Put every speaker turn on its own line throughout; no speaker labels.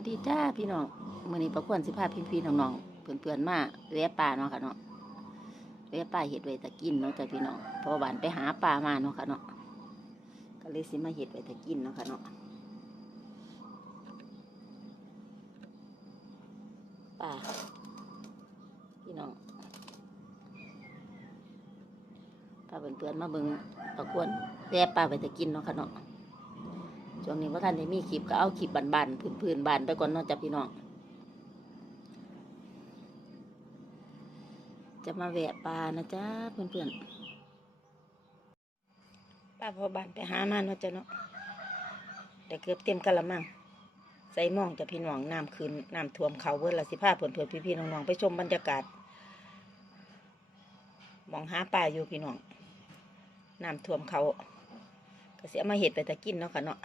วัสดีจ้าพี่น้องมื้อนี้ประกวนสิพาพี่ๆน้องๆเพื่อนๆมาแวะป่าเนาะค่ะเนาะแวะป่าเฮ็ดไว้ตะกินเนาะจ้าพี่น้องพอหวานไปหาปลามาเนาะค่ะเนาะก็เลยสิมาเฮ็ดไว้ตะกินเนาะค่ะเนาะป่าพี่น้องพาเพื่อนๆมาเบิ่งประกวนแวะป่าไว้ตะกินเนาะค่ะเนาะ ช่วงนี้ว่าท่านได้มีคลิปก็เอาคลิปบานๆพื้นๆบานไปก่อนเนาะจ้ะพี่น้อง จะมาแวะปลานะจ๊ะเพื่อนๆป้าพอบานไปหามาเนาะจ้ะเนาะแต่เกือบเต็มกะละมังใส่มองจะพี่น้องน้ำคืนน้ำท่วมเขาเวิร์ละสิพาเพื่อนๆพี่ๆน้องๆไปชมบรรยากาศมองหาปลาอยู่พี่น้องน้ำท่วมเขาก็เสียมาเห็ดไปตะกินเนาะค่ะเนาะ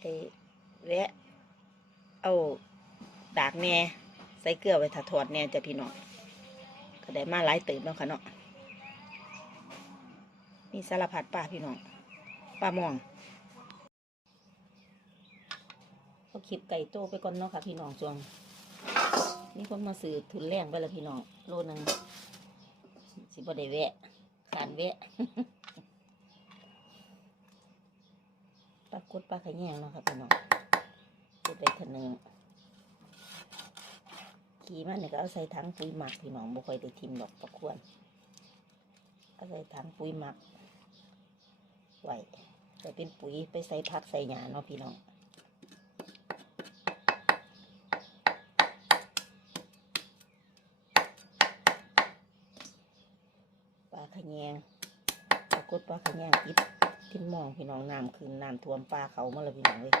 ไอ้แวะเอาดากแหน่ใส่เกลือไว้ถ้าทอดแหน่จะพี่น้องก็ได้มาหลายตื่นแล้วค่ะเนาะมีสารพัดปลาพี่น้องปลามองเอาคลิปไก่โตไปก่อนเนาะค่ะพี่น้องจวงมีคนมาซื้อทุนแรงไปแล้วพี่น้องโลนึงสิบ่ได้แวะขานแวะ ปลากดปลาขะแยงเนาะครับพี่น้องก็บไปเถอะหนึงขี่มันเนี่ยก็เอาใส่ถังปุ๋ยหมักพี่น้องบ่ค่อยได้ทิมดอกปลาควรเอาใส่ถังปุ๋ยหมักไว้ใส่เป็นปุ๋ยไปใส่ผักใส่หญ้าเนาะพี่น้องปลาขะแยงปลากดปลาขะแยงกิบ ที่มองพี่น้องน้ำคืนน้ำท่วมปลาเขามาเลยพี่น้องเลย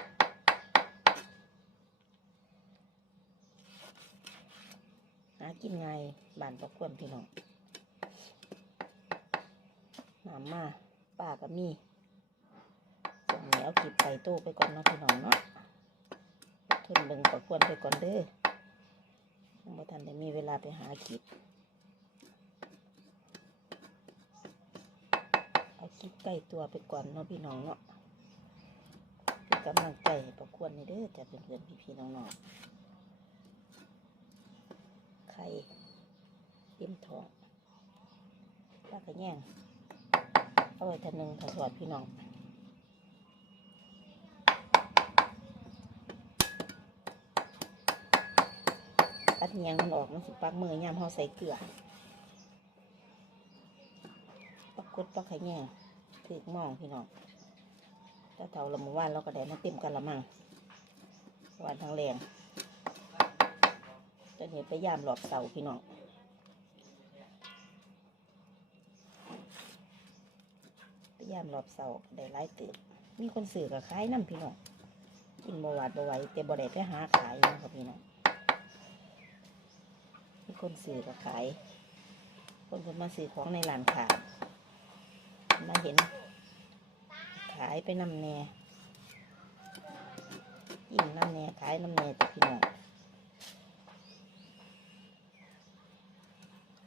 หากินไงบานตะควนพี่น้องน้ำมาปลาก็มีส่งแล้วกิบไก่โต้ไปก่อนเนาะพี่น้องเนาะทนเบิ่งตะควนไปก่อนเด้อยังบ่ทันได้มีเวลาไปหากิบ เอา คลิปใกล้ตัวไปก่อนเนาะพี่น้องเนาะเป็นกำลังใจประควรในเด้อจะเป็นเพื่อนๆพี่น้องๆไข่เต็มท้องปลากระแยงเอาไว้ทันหนึ่งถ้าสอดพี่น้องอัดเนียงมันออกมันสิปักมือยามเฮาใส่เกลือปรากฏปลาไข่แง่ ถือมองพี่น้องถ้าเท่าละมื่อวานเราก็ได้มาเต็มกันละมั่งวันทางแรงจะเห็นไปยามหลอบเสาพี่น้องไปยามหลอบเสาได้หลายตื่นมีคนสื่อกับขายน้ำพี่น้องกินบวาดบไหวแต่บ่ได้ไปหาขายนะครับพี่น้องมีคนสื่อกับขาย คนคนมาซื้อของในร้านค้า มาเห็น ขายไปนำแน่ยิ่งนำแน่ขายนำแน่แต่พี่น้อง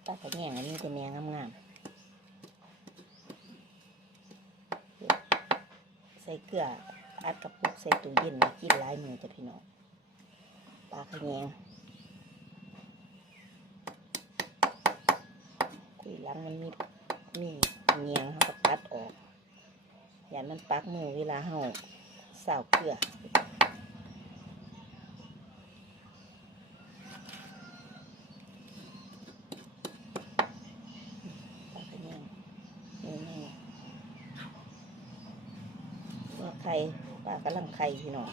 ตาขะแยงอันนี้เป็นแนงงามๆใส่เกลืออัดกับปุกใส่ตู้เย็นกินหลายมือจ้ะพี่น้องปลาขะแยงคุยหลังมันมี มีเงียงเขาก็ตัดออกอย่ามันปักมือเวลาเฮาสาวเกลือเนียงนี่นี่ตัวไข่ปลากระลังไข่พี่น้อง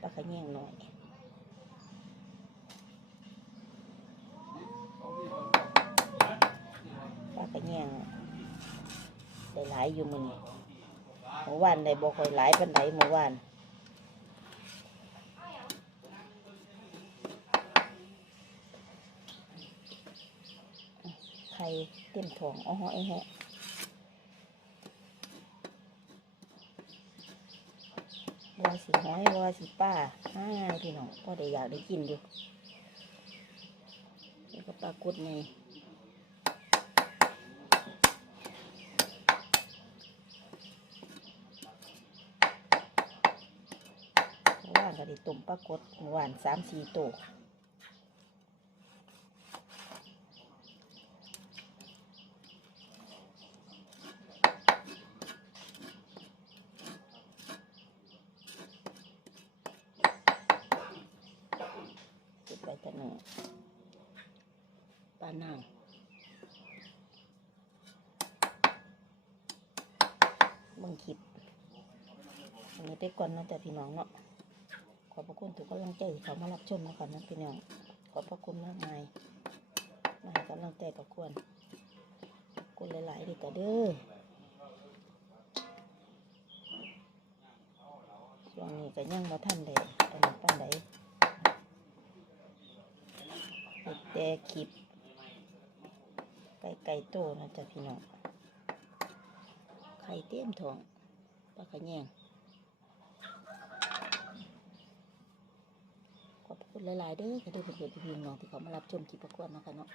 ปลากระเนียงหน่อยปลากระเนียงได้หลาย อยู่มือนี้เมื่อวานได้บอกคอยหลายปันไดเมื่อวานไข่เต็มท้องอ๋อไอ้แฮะว่าสิห้อยว่าสิป้าห้าพี่น้องพอได้อยากได้กินอยู่แล้วก็ปลากดไง ได้ ต้มปลากดเมื่อวานสามสี่ตัวติดไปตะหนึ่งปลานางเบิ่งคลิปอันนี้ไปก่อนเนาะแต่พี่น้องเนาะข อบพระคุณทุกกำลังใจที่เขามารับชมนะคะนะพี่น้องขอบพระคุณมากมายมาให้กำลังใจประควรขอบคุณหลายๆเด็กเด้อช่วงนี้ก็ยังมาท่านเลยอันนี้ป้านใดเฮ็ดแต่คลิปไก่ไก่โตนะจ๊ะพี่น้องไข่เต็มทองปลาขะแยง ขอบ คุณหลาย ๆ เด้อค่ะเด้อเพื่อนๆพี่น้องที่เขามารับชมคลิปประกวดเนาะคะเนาะ